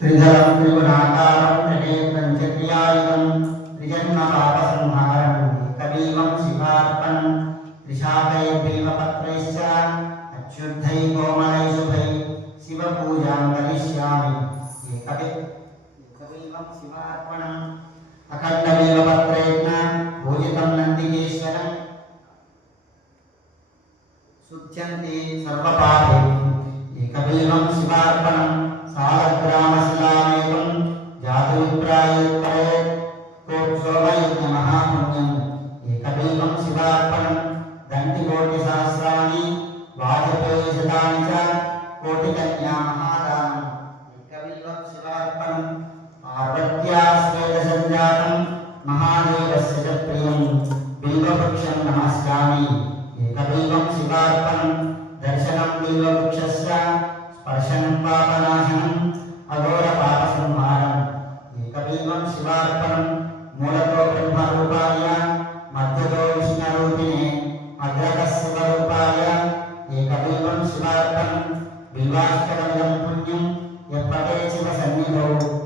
त्रिधरं त्रिगुणाकारं त्रिनेत्रं च त्रियायुधं त्रिजन्मपापसंहारं एकबिल्वं शिवार्पणं त्रिशाकैर्बिल्वपत्रैश्च अच्युतैः कोमलैः शुभैः शिवपूजां करिष्यामि। एकबिल्वं शिवार्पणम् अखण्डबिल्वपत्रेण पूजितं नन्दिकेश्वरं शुध्यन्ति सर्वपापैः। एकबिल्वं शिवार्पणं सालग्रामशिलामेकं जातुविप्रायोत्तरे कोट्सोमयज्ञमहापुण्यम्। एकबिल्वं शिवार्पणं दण्डिकोटिसहस्राणि वाजपेयशतानि च कोटिकन्यामहादानम्। एकबिल्वं शिवार्पणं पार्वत्या स्वेदसञ्जातं महादेवस्य च प्रियं बिल्ववृक्षं नमस्यामि। एकबिल्वं शिवार्पणं दर्शनं बिल्ववृक्षस्य स्पर्शनं पापनाशनम् अघोरपापसंहारम्। एकबिल्वं शिवार्पणं मूलतो ब्रह्मरूपाय मध्यतो विष्णुरूपिणे अग्रतः शिवरूपाय। एकबिल्वं शिवार्पणं बिल्वाष्टकमिदं पुण्यं यः पठेत् शिवसन्निधौ